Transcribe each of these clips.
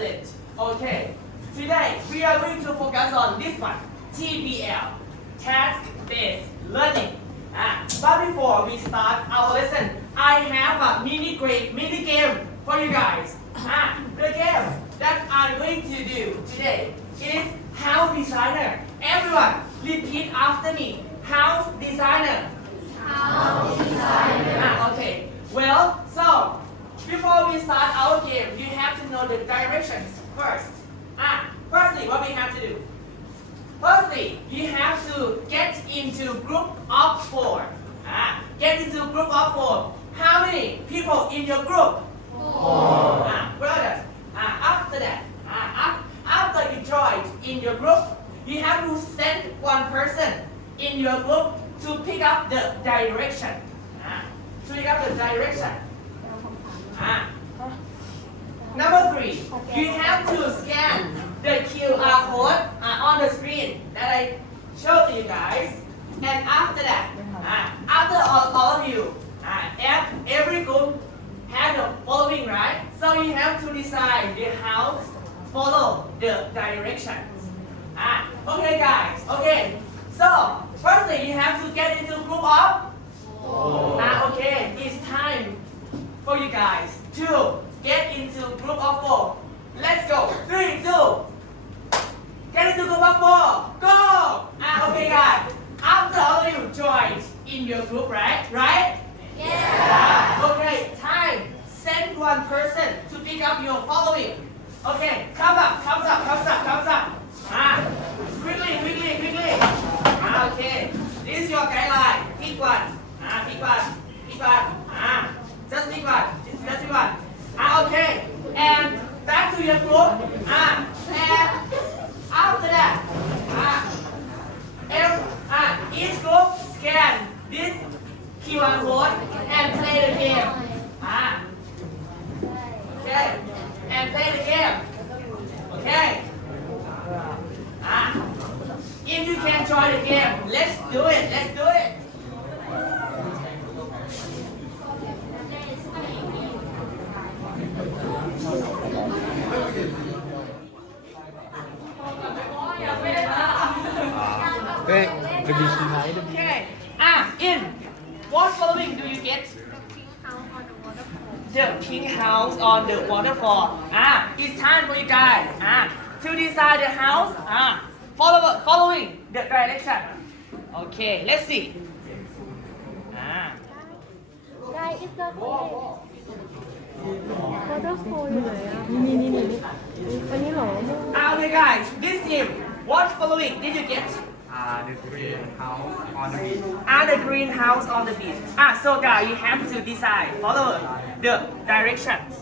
excellent. Okay, today we are going to focus on this one, TBL, task-based learning. But before we start our lesson, I have a mini game for you guys. The game that I'm going to do today is house designer. Everyone, repeat after me. House designer. House designer. Okay. Well, so before we start our game, you have to know the directions first. Firstly, what we have to do? Firstly, you have to get into group of 4. Get into group of 4. How many people in your group? 4. Brothers. After that, after you join in your group, you have to send one person in your group to pick up the direction. To pick up the direction. Number 3, you have to scan the QR code on the screen that I showed to you guys. And after that, after all of you, every group has the following, right? So you have to decide the house, follow the directions. Okay guys, okay. So, firstly, you have to get into group of 4. Okay, it's time for you guys to get into group of 4. Let's go. 3, 2. Get into group of 4. Go. Okay guys. After all of you joined in your group, right? Right? Yeah. Okay, time. Send one person to pick up your following. Okay, comes up. Quickly. Okay, this is your guideline. Pick one. Just pick one. Okay, and back to your group. And after that, each group scan this QR code and play the game. Okay, and play the game. Okay. If you can join the game, let's do it. Okay. In what following do you get? The pink house on the waterfall. It's time for you guys to decide the house. Following the direction. Okay, let's see. Guys, it's the waterfall อยู่ไหนอ่ะนี่อันนี้เหรอ Okay guys, this team, what following did you get? The greenhouse on the beach. The greenhouse on the beach. So guys, you have to decide, follow the directions.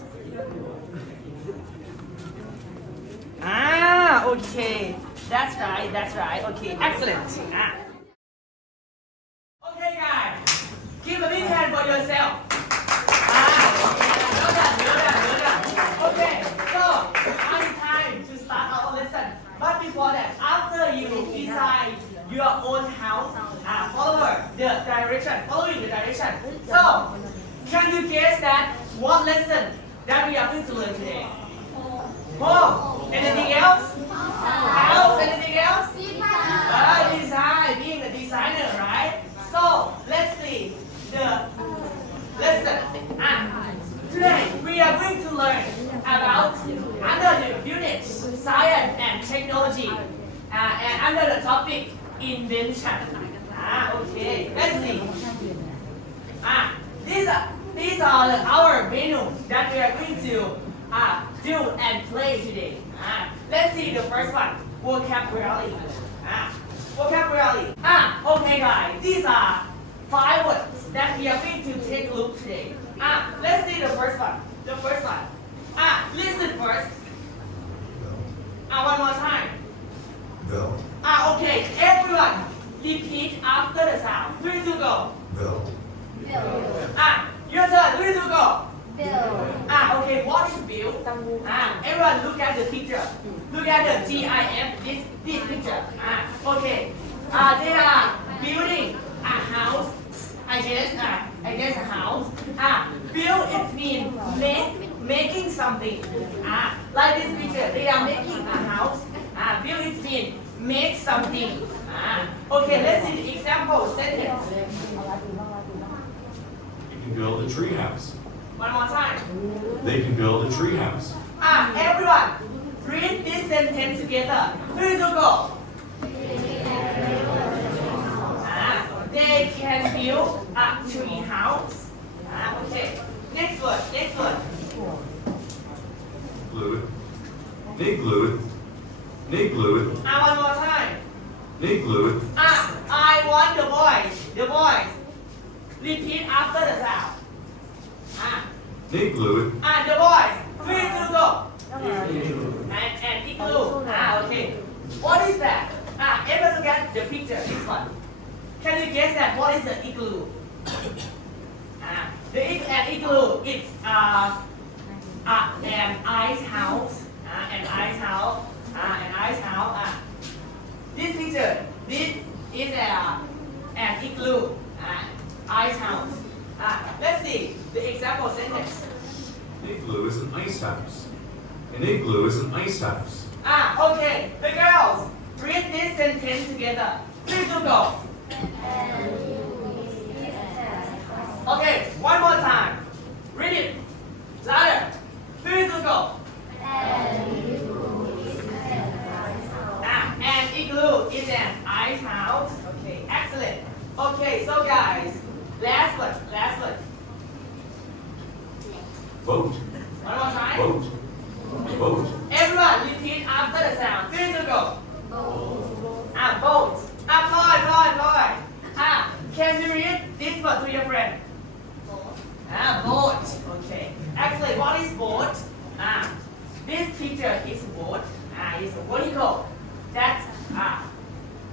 Okay, that's right. Okay, excellent. Okay guys, give a big hand for yourself. Well done. Okay, so now it's time to start our lesson. But before that, after you decide your own house, following the direction. So, can you guess that what lesson that we are going to learn today? Home. Anything else? House. Anything else? Design. Being a designer, right? So, let's see the lesson. Today, we are going to learn about under the unit science and technology, and under the topic invention. Okay, let's see. These are our menu that we are going to do and play today. Let's see the first one, vocabulary. Okay guys, these are 5 words that we are going to take a look today. Let's see the first one. Listen first. One more time. Bill. Okay, everyone, repeat after the sound. 3, 2, go. Bill. Your turn. 3, 2, go. Okay, what is bill? Everyone look at the picture. Look at the GIF, this picture. Okay, they are building a house. I guess a house. Build it means make making something. Like this picture, they are making a house. Build it means make something. Okay, let's see the example sentence. You can build a tree house. One more time. They can build a tree house. Everyone, read this sentence together. Here you go. They can build a tree house. Okay. Next word. Glue it. They glue it. They glue it. One more time. They glue it. I want the voice. The voice. Repeat after the sound. They glue it. The voice. 3, 2, go. And igloo. Okay. What is that? Ever look at the picture? This one. Can you guess that? What is an igloo? An igloo is an ice house. An ice house. An ice house. This picture. This is an igloo. Ice house. Let's see the example sentence. An igloo is an ice house. An igloo is an ice house. Okay. The girls, read this sentence together. 3, 2, go. Okay, one more time. Read it. Louder. 3, 2, go. An igloo is an ice house. Okay, excellent. Okay, so guys, last word. Boat. One more time. Boat. Boat. Everyone, repeat after the sound. 3, 2, go. Boat. Boy. Can you read this word to your friend? Boat. Okay. Actually, what is boat? This picture is boat. It's a vehicle that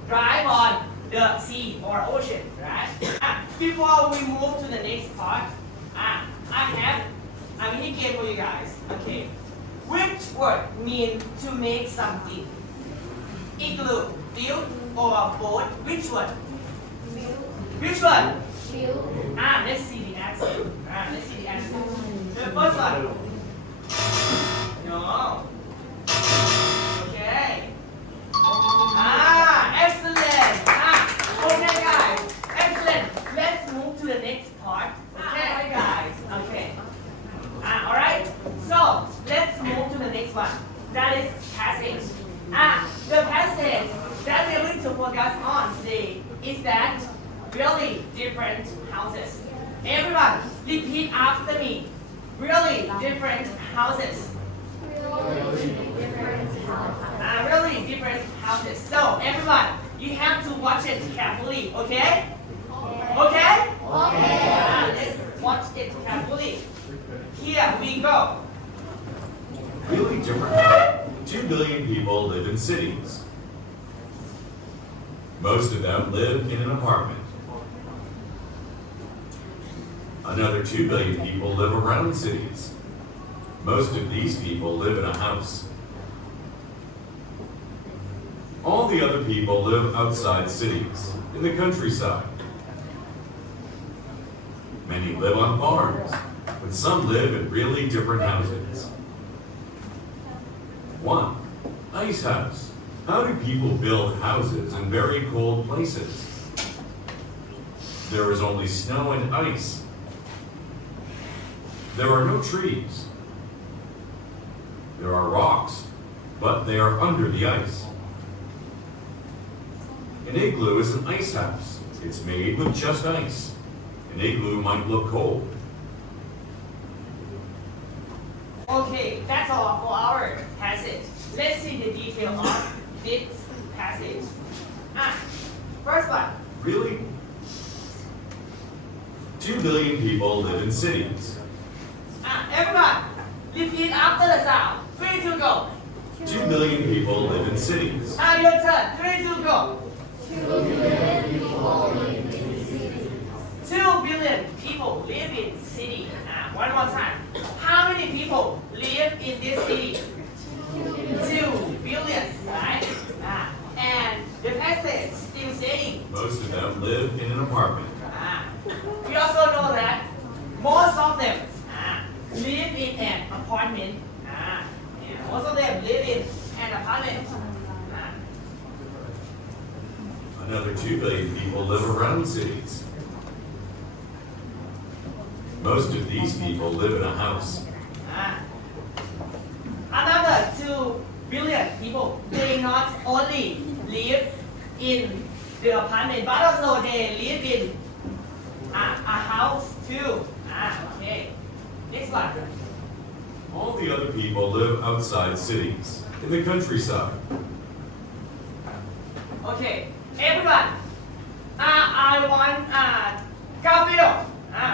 drive on the sea or ocean, right? Before we move to the next part, I have a mini game for you guys. Okay. Which word mean to make something? Igloo, build, or boat? Which one? Which one? Let's see the answer. The first one. No. Okay. Excellent. Okay, guys. Excellent. Let's move to the next part. Okay, guys. Okay. Alright. So, let's move to the next one. That is passage. The passage that we're going to focus on today is that really different houses. Everyone, repeat after me. Really different houses. Really different houses. So, everyone, you have to watch it carefully, okay? Okay? Let's watch it carefully. Here we go. Really different. 2 billion people live in cities. Most of them live in an apartment. Another 2 billion people live around cities. Most of these people live in a house. All the other people live outside cities, in the countryside. Many live on farms, but some live in really different houses. 1. Ice house. How do people build houses in very cold places? There is only snow and ice. There are no trees. There are rocks, but they are under the ice. An igloo is an ice house. It's made with just ice. An igloo might look cold. Okay, that's all for our passage. Let's see the detail of this passage. First one. Really? 2 billion people live in cities. Everyone, repeat after the sound. 3, 2, go. 2 billion people live in cities. Your turn. 3, 2, go. 2 billion people live in city. One more time. How many people live in this city? 2 billion, right? And the passage still saying. Most of them live in an apartment. We also know that most of them live in an apartment. live in an apartment. Another 2 billion people live around cities. Most of these people live in a house. Another 2 billion people, they not only live in the apartment, but also they live in a house too. Okay. Next one. All the other people live outside cities, in the countryside. Okay. Everyone. I want Garfield.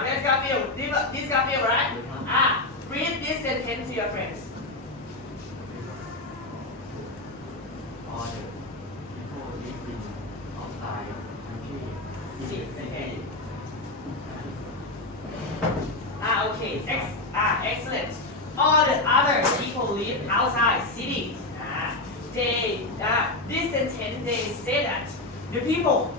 Where's Garfield? This Garfield, right? Read this sentence to your friends. All the people living outside country. Okay. Okay. Excellent. All the other people live outside city. This sentence they say that the people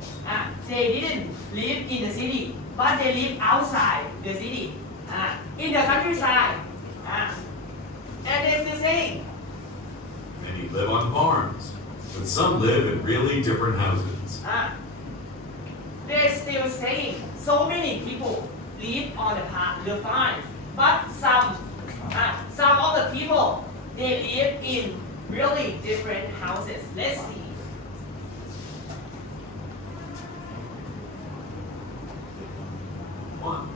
they didn't live in the city, but they live outside the city, in the countryside. And they're still saying, Many live on farms, but some live in really different houses. they're still saying so many people live on the farm, but some of the people they live in really different houses. Let's see. One,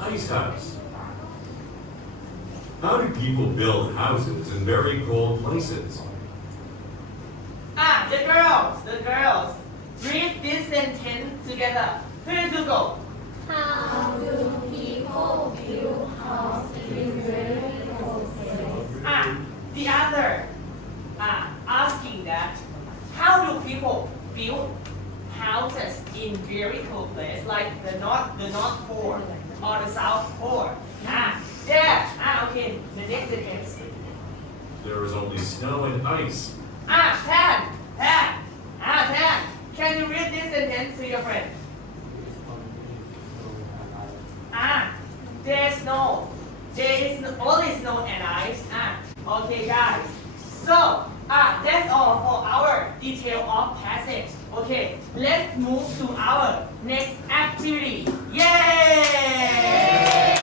ice house. How do people build houses in very cold places? The girls. Read this sentence together. 3, 2, go. How do people build houses in very cold places? The other asking that, how do people build houses in very cold place like the North Pole or the South Pole? Okay. The next sentence. There is only snow and ice. Tan. Can you read this sentence to your friend? There's no. There is only snow and ice. Okay, guys. So, that's all for our detail of passage. Okay, let's move to our next activity.